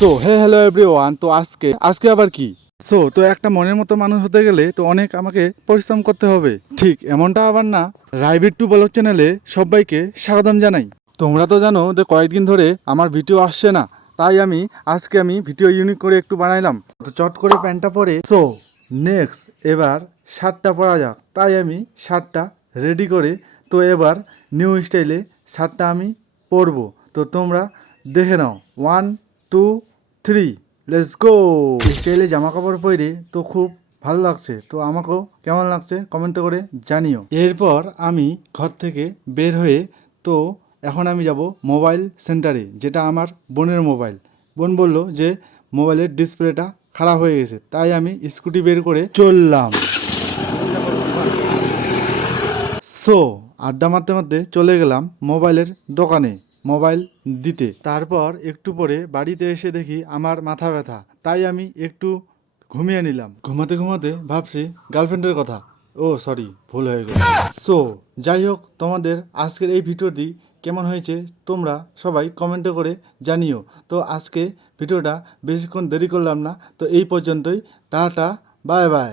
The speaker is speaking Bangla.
So hello everyone. তো আজকে আবার কি? তো একটা মনের মতো মানুষ হতে গেলে তো অনেক আমাকে পরিশ্রম করতে হবে। ঠিক এমনটা আবার না। রাইবিট টু ব্লগ চ্যানেলে সবাইকে স্বাগতম জানাই। তোমরা তো জানো যে কয়েকদিন ধরে আমার ভিডিও আসছে না, তাই আজকে আমি ভিডিও ইউনিক করে একটু বানাইলাম। তো চট করে প্যান্টটা পরে নেক্সট এবার শার্টটা পরা যাক, তাই আমি শার্টটা রেডি করে তো এবার নিউ স্টাইলে শার্টটা আমি পরবো। তো তোমরা দেখে নাও, 1 2 3 লেটস গো। স্টাইলে জামা কাপড় পরে তো খুব ভালো লাগছে, তো আমাকেও কেমন লাগছে কমেন্ট করে জানিও। এরপর আমি ঘর থেকে বের হয়ে তো এখন আমি যাব মোবাইল সেন্টারে, যেটা আমার বোনের মোবাইল। বোন বলল যে মোবাইলের ডিসপ্লেটা খারাপ হয়ে গেছে, তাই আমি স্কুটি বের করে চললাম। সো আড্ডা মারতে মারতে চলে গেলাম মোবাইলের দোকানে মোবাইল দিতে। তারপর একটু পরে বাড়িতে এসে দেখি আমার মাথা ব্যথা, তাই আমি একটু ঘুমিয়ে নিলাম। ঘুমাতে ঘুমাতে ভাবছি গার্লফ্রেন্ডের কথা। ও সরি, ভুল হয়ে গেল। সো যাই হোক, তোমাদের আজকের এই ভিডিওটি কেমন হয়েছে তোমরা সবাই কমেন্টে করে জানিও। তো আজকে ভিডিওটা বেশিক্ষণ দেরি করলাম না, তো এই পর্যন্তই। Tata, bye bye.